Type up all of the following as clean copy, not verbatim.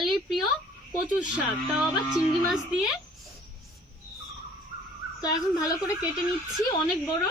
বাঙালির প্রিয় কচুর শাক, তাও আবার চিংড়ি মাছ দিয়ে। তো এখন ভালো করে কেটে নিচ্ছি, অনেক বড়।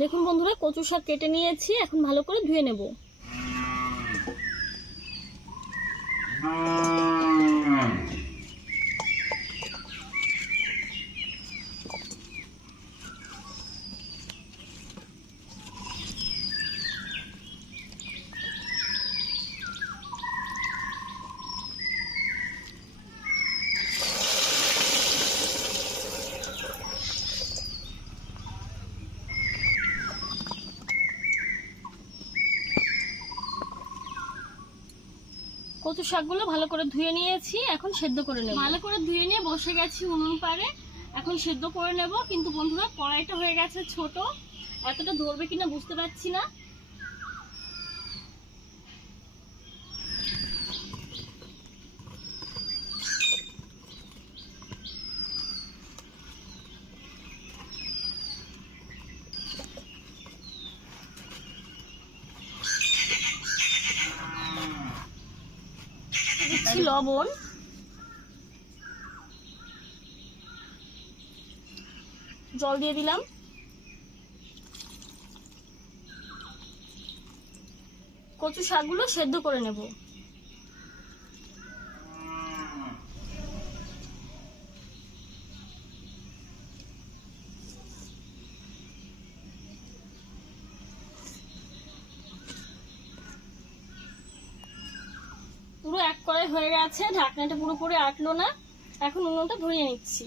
দেখুন বন্ধুরা, কচু শাক কেটে নিয়েছি, এখন ভালো করে ধুয়ে নেব। কচু শাকগুলো ভালো করে ধুয়ে নিয়েছি, এখন সেদ্ধ করে নেব। ভালো করে ধুয়ে নিয়ে বসে গেছি উনুন পাড়ে, এখন সেদ্ধ করে নেব। কিন্তু বন্ধুরা, কড়াইটা হয়ে গেছে ছোট, এতটা ধরবে কিনা বুঝতে পারছি না। লবণ, জল দিয়ে দিলাম। কচু শাকগুলো সেদ্ধ করে নেব। প্রায় হয়ে গেছে, ঢাকনাটা পুরোপুরি আটলো না। এখন উনুনটা ধরিয়ে নিচ্ছি।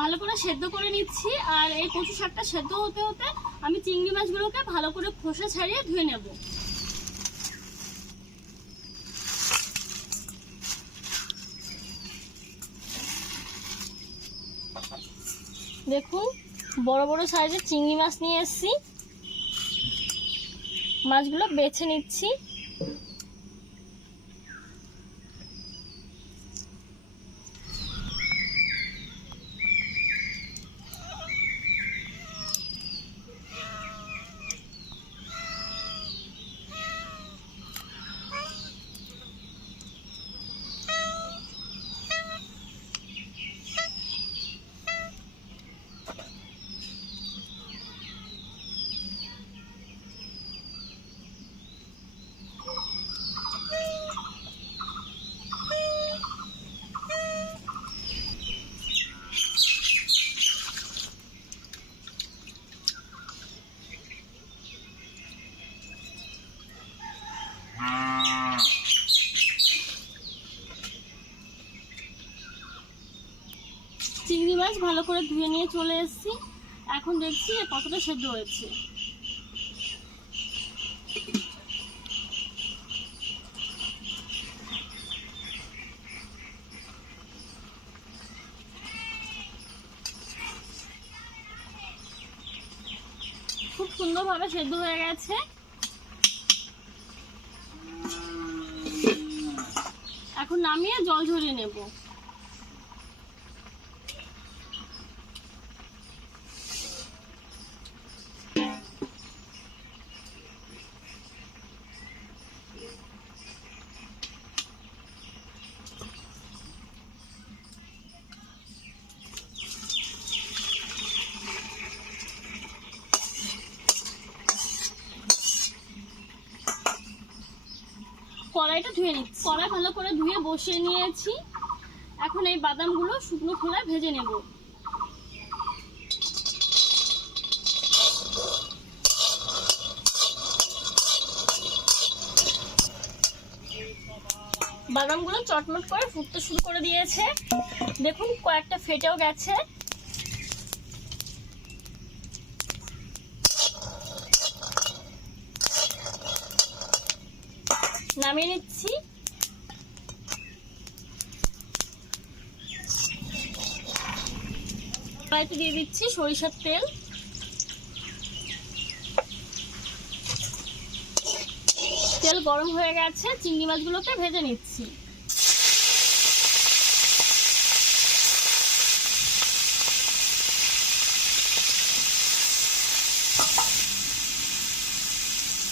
ভালো করে সেদ্ধ করে নিচ্ছি। আর এই কচু শাকটা সেদ্ধ হতে হতে আমি চিংড়ি মাছগুলোকে ভালো করে খোসা ছাড়িয়ে ধুয়ে নেব। দেখুন বড় বড় সাইজের চিংড়ি মাছ নিয়ে এসেছি, মাছগুলো বেছে নিচ্ছি। চিংড়ি মাছ ভালো করে ধুয়ে নিয়ে চলে এসেছি। এখন দেখছি কতটা সেদ্ধ হয়েছে। খুব সুন্দরভাবে সেদ্ধ হয়ে গেছে। এখন নামিয়ে জল ঝরিয়ে নেব। কড়াইটা ধুয়ে নিচ্ছি। কড়াই ভালো করে ধুয়ে বসিয়ে নিয়েছি। এখন এই বাদামগুলো শুকনো খোলায় ভেজে নেব। বাদামগুলো চটমট করে ফুটতে শুরু করে দিয়েছে। দেখুন কয়েকটা ফেটেও গেছে। নামিয়ে নিচ্ছি। কড়াইতে দিয়ে দিচ্ছি সরিষার তেল। তেল গরম হয়ে গেছে, চিংড়ি মাছগুলোকে ভেজে নিচ্ছি।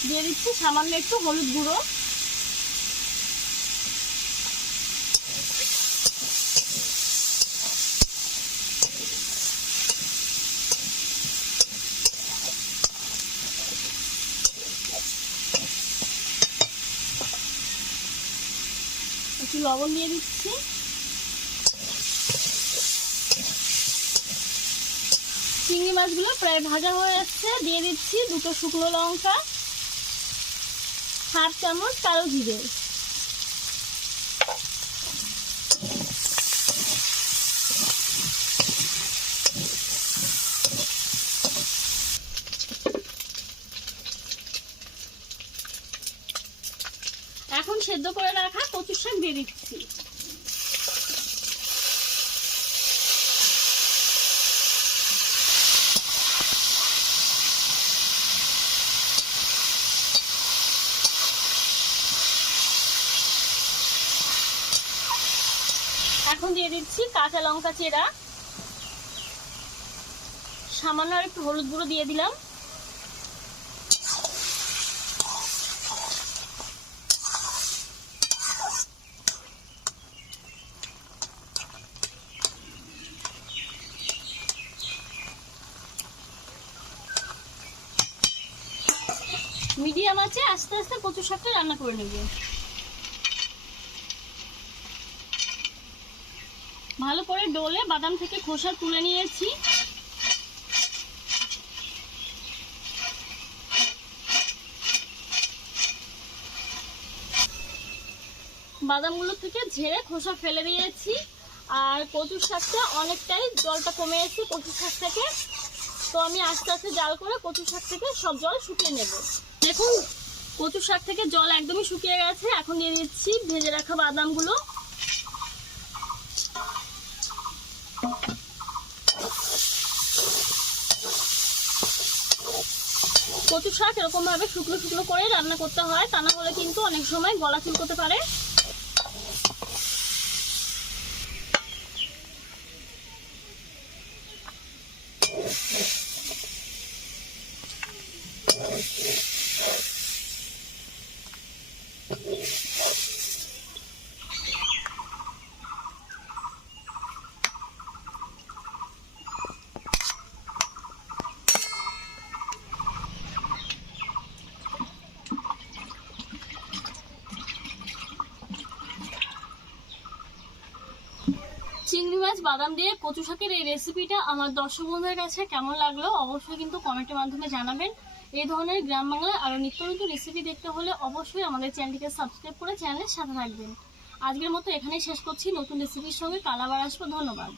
দিয়ে দিচ্ছি সামান্য একটু হলুদ গুঁড়ো। একটু লবণ দিয়ে দিচ্ছি। চিংড়ি মাছগুলো প্রায় ভাজা হয়ে যাচ্ছে। দিয়ে দিচ্ছি 2টো শুকনো লঙ্কা, 1/2 চামচ কালো জিরে। এখন সেদ্ধ করে রাখা কচু শাক দিয়ে দিচ্ছি। এখন দিয়ে দিচ্ছি কাঁচা লঙ্কা চেরা, সামান্য আর একটু হলুদ গুঁড়ো দিয়ে দিলাম। মিডিয়াম আছে আস্তে আস্তে কচু শাকটা রান্না করে নেব। ভালো করে ডলে বাদাম থেকে খোসা তুলে নিয়েছি। বাদামগুলো থেকে ঝেড়ে খোসা ফেলে দিয়েছি। আর কচুর শাকটা অনেকটাই জলটা কমে এসেছে কচুর শাক থেকে, তো আমি আস্তে আস্তে জাল করে কচুর শাক থেকে সব জল শুকিয়ে নেব। দেখুন কচুর শাক থেকে জল একদমই শুকিয়ে গেছে। এখন দিয়ে দিচ্ছি ভেজে রাখা বাদামগুলো। কচুর শাক এরকম ভাবে শুকনো শুকনো করে রান্না করতে হয়, তা না হলে কিন্তু অনেক সময় গলা চুলকোতে পারে। চিংড়ি মাছ বাদাম দিয়ে কচু শাকের এই রেসিপিটা আমার দর্শক বন্ধুদের কাছে কেমন লাগলো অবশ্যই কিন্তু কমেন্টের মাধ্যমে জানাবেন। এই ধরনের গ্রাম বাংলার আরো নিত্য নতুন রেসিপি দেখতে হলে অবশ্যই আমাদের চ্যানেলটিকে সাবস্ক্রাইব করে চ্যানেলের সাথে থাকবেন। আজকের মতো এখানেই শেষ করছি। নতুন রেসিপির সঙ্গে কাল আবার আসবো। ধন্যবাদ।